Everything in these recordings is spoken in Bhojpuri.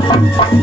धरती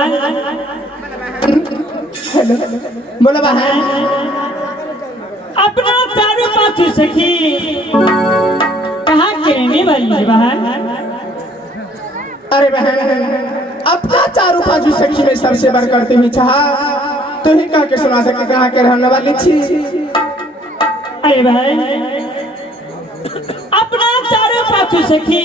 बहन। बोलो बहन। अपना चारों पांचों सखी कहाँ के रहने वाली है बहन? अरे बहन, अपना चारों पांचों सखी में सबसे बढ़ करते हुए चाहा तो ही कह के सुना सके कहाँ के रहने वाली थी। अरे बहन, अपना चारों पांचों सखी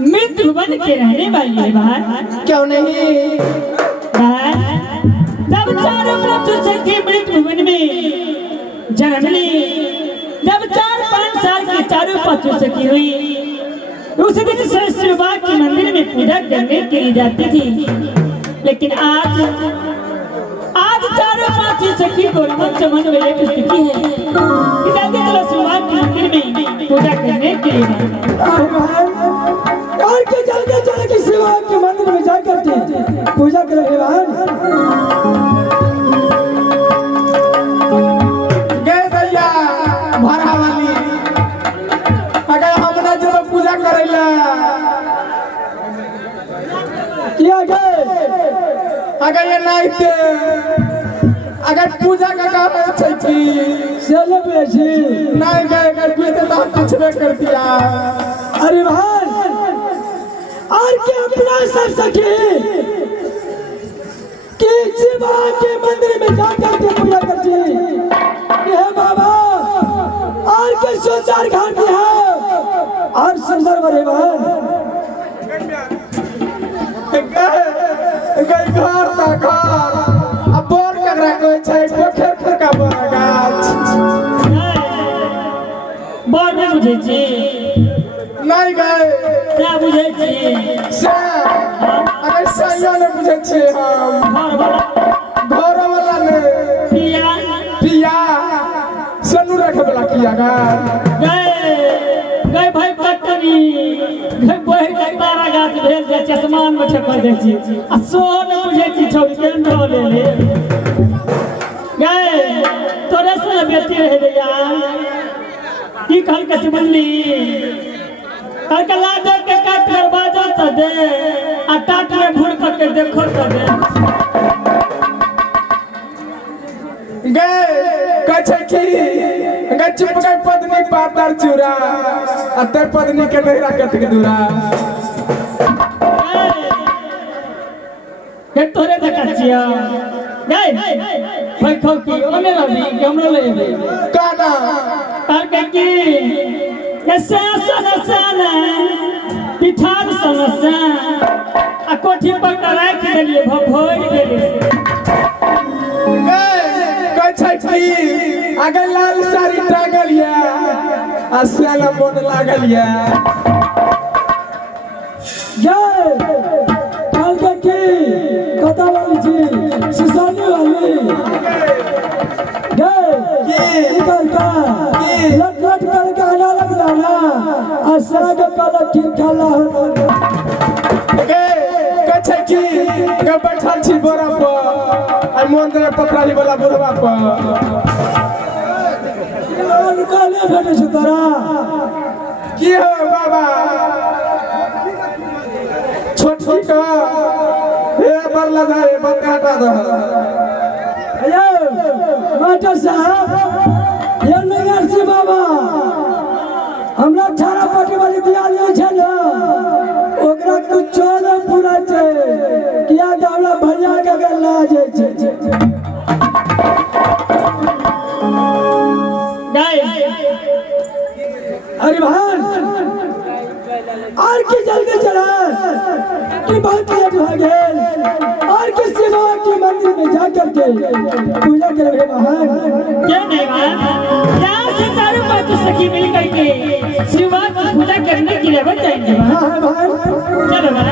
मृत्यु बन के रहने वाली है बहन। क्यों नहीं बहन, जब चारों पांचों सखी मृत्यु वन में जन्म ली, जब 4-5 साल की चारों पांचों सखी हुई, उस दिन सरस्वती के मंदिर में पूजा करने के लिए जाती थी। लेकिन आज चारों पांचों सखी को रमन चमन वाले की स्थिति है कि जाते चलो शिववार के मंदिर में पूजा करने के लिए। और के जल्दी चले कि शिववार के मंदिर में जाकर के पूजा करेंगे बहन। गए भैया भरा वाली, अगर हमने जो पूजा करेला किया गए, अगर ये नहीं थे, अगर पूजा का काम है चले बेची नहीं गए करती तो कुछ भी कर दिया। अरे बहन, और के अपना सब सखी कि शिववार के मंदिर में जाकर के पूजा करती है बाबा, और के सुंदर घाट है और सुंदर बड़े बहन। गई घर का घर अब बोर कर रहा कोई छै पोखर पर का बोरा गाछ बोर में बुझे छी नहीं गए क्या बुझे छी से अरे सैया ने बुझे छे हम घर वाला ने पिया पिया सनु रखे वाला किया गए भाई पटनी गए बहे के तारा गाछ भेल जाय छै, आसमान में ठेकर दै छी आ सोन बुझे छी छौरी के ढोले ले गए तोरे से बेटी रह गया की कहल के समझली कल के लाज के काट कर बाजा त दे आ टाट में भूर के देखो त दे गए कछे की गए चुप गए पत्नी पातर चूरा अतर पत्नी के नहीं रखत के दूरा के तोरे देखा छिया गए भाई खो की ओने रही कि हमरो ले काना तार के की कैसे सनसन पिठार सनसन आ कोठी पर राख देलिए भभोर गेले कछे की अगर लाल साड़ी टांगल या आ साला मोन लागल या जय काल का की कथा वाली जी सिसानी वाली जय निकल का लट लट कर के आना लग जाना असरा के काला ठीक ठाला कछे की के बैठल छी बोरा पर आ मंदिर पकड़ाली वाला बुढ़वा पर निकाले भेटे छै तोरा की हो बाबा छोटी का हे बरला जाए बकाटा द अयो मास्टर साहब ये नगर से बाबा हमरा छाड़ा पाटी वाली दिया ले छै ना ओकरा कुछ न पूरा छै किया दावला भैया के गला जे छै अरे भान और की जल्दी चला कि बहुत लेट हो गए और किस शिववार के मंदिर में जाकर के पूजा करवे महान क्या नहीं बात क्या से चारों पांचों सखी मिल करके शिववार की पूजा करने के लिए बच जाएंगे हां भाई चलो ना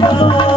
Yeah.